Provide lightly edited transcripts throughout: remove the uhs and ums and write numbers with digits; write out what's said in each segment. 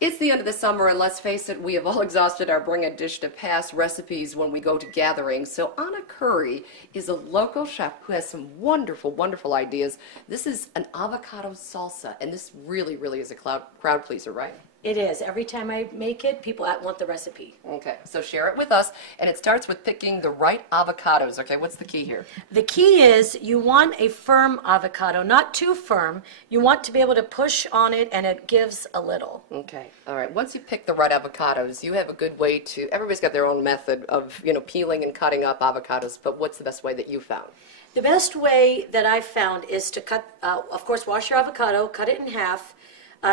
It's the end of the summer, and let's face it, we have all exhausted our bring a dish to pass recipes when we go to gatherings. So Anna Curry is a local chef who has some wonderful, wonderful ideas. This is an avocado salsa, and this really, really is a crowd pleaser, right? It is. Every time I make it, people want the recipe. Okay, so share it with us, and it starts with picking the right avocados. Okay, what's the key here? The key is you want a firm avocado, not too firm. You want to be able to push on it, and it gives a little. Okay, all right. Once you pick the right avocados, you have a good way to, everybody's got their own method of, peeling and cutting up avocados, but what's the best way that you found? The best way that I've found is to cut, of course, wash your avocado, cut it in half,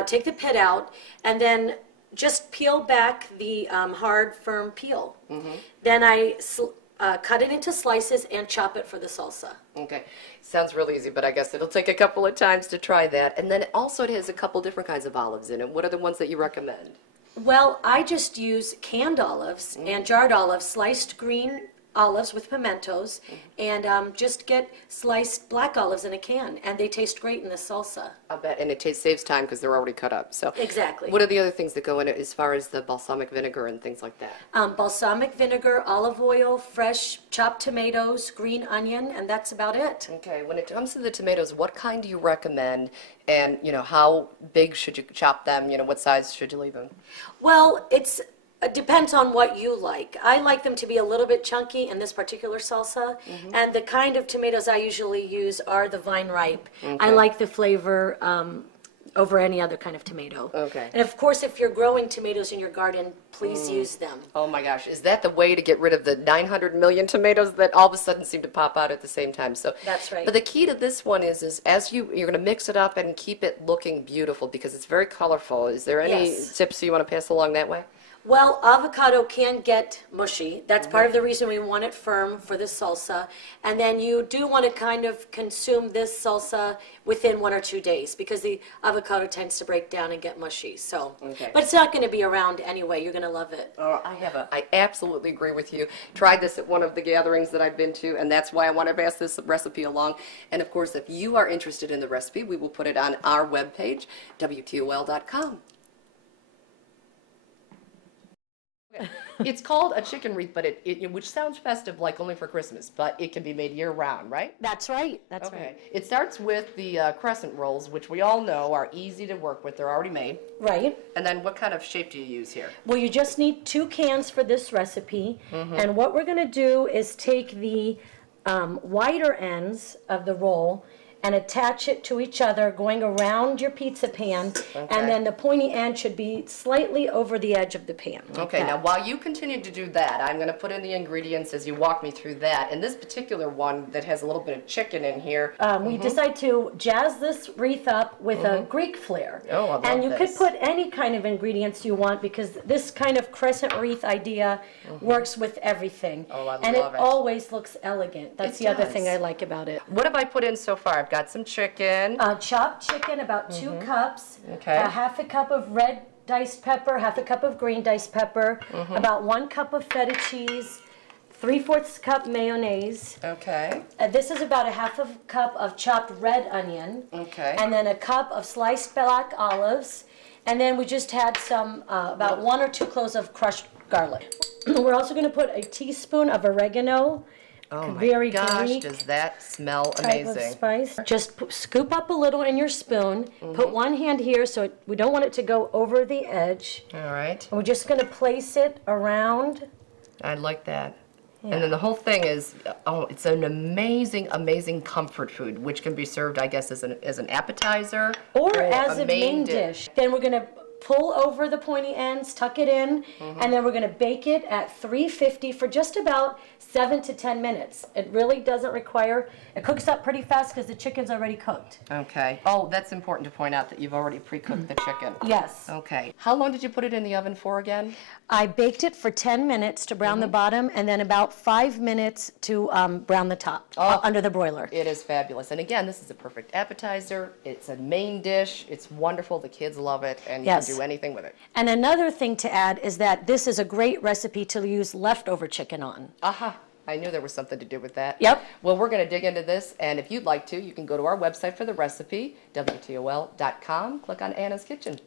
take the pit out, and then just peel back the hard, firm peel. Then I cut it into slices and chop it for the salsa. Okay, sounds real easy, but I guess it'll take a couple of times to try that. And then also it has a couple different kinds of olives in it. What are the ones that you recommend? Well, I just use canned olives and jarred olives, sliced green olives with pimentos, and just get sliced black olives in a can, and they taste great in the salsa. I bet, and it saves time because they're already cut up. So exactly. What are the other things that go in it as far as the balsamic vinegar and things like that? Balsamic vinegar, olive oil, fresh chopped tomatoes, green onion, and that's about it. Okay, when it comes to the tomatoes, what kind do you recommend, and how big should you chop them? What size should you leave them? Well, it depends on what you like. I like them to be a little bit chunky in this particular salsa, and the kind of tomatoes I usually use are the vine ripe. Okay. I like the flavor over any other kind of tomato. Okay. And of course, if you're growing tomatoes in your garden, please use them. Oh my gosh, is that the way to get rid of the 900 million tomatoes that all of a sudden seem to pop out at the same time? So that's right. But the key to this one is as you're going to mix it up and keep it looking beautiful because it's very colorful. Is there any tips you want to pass along that way? Well, avocado can get mushy. That's part of the reason we want it firm for this salsa. And then you do want to kind of consume this salsa within 1 or 2 days because the avocado tends to break down and get mushy. So, but it's not going to be around anyway. You're going to love it. Oh, I absolutely agree with you. Tried this at one of the gatherings that I've been to, and that's why I want to pass this recipe along. And of course, if you are interested in the recipe, we will put it on our webpage, WTOL.com. It's called a chicken wreath, but which sounds festive, like only for Christmas, but it can be made year-round, right? That's right. That's okay. Right. It starts with the crescent rolls, which we all know are easy to work with. They're already made. Right. And then what kind of shape do you use here? Well, you just need 2 cans for this recipe. And what we're going to do is take the wider ends of the roll and attach it to each other, going around your pizza pan, and then the pointy end should be slightly over the edge of the pan. Okay, now while you continue to do that, I'm going to put in the ingredients as you walk me through that. And this particular one that has a little bit of chicken in here. We decide to jazz this wreath up with a Greek flair. Oh, I love And you this. could put any kind of ingredients you want because this kind of crescent wreath idea works with everything. Oh, I love it. And it always looks elegant. That's the other thing I like about it. What have I put in so far? I've got some chicken. Chopped chicken, about 2 cups. Okay. Half a cup of red diced pepper, half a cup of green diced pepper, about 1 cup of feta cheese, 3/4 cup mayonnaise. Okay. This is about a half a cup of chopped red onion. Okay. And then a cup of sliced black olives. And then we just had some, about 1 or 2 cloves of crushed garlic. We're also going to put a teaspoon of oregano. Oh my Very gosh, Greek does that smell type amazing. of spice. Just scoop up a little in your spoon. Put one hand here so we don't want it to go over the edge. All right. And we're just going to place it around. I like that. Yeah. And then the whole thing is, it's an amazing, amazing comfort food, which can be served, I guess, as an appetizer. Or as a main dish. Then we're going to pull over the pointy ends, tuck it in, and then we're going to bake it at 350 for just about 7 to 10 minutes. It really doesn't require, it cooks up pretty fast because the chicken's already cooked. Okay. Oh, that's important to point out that you've already pre-cooked the chicken. Yes. Okay. How long did you put it in the oven for again? I baked it for 10 minutes to brown the bottom and then about 5 minutes to brown the top under the broiler. It is fabulous. And again, this is a perfect appetizer. It's a main dish. It's wonderful. The kids love it, and you can do anything with it. And another thing to add is that this is a great recipe to use leftover chicken on. Aha. I knew there was something to do with that. Yep. Well, we're going to dig into this, and if you'd like to, you can go to our website for the recipe, WTOL.com. Click on Anna's Kitchen.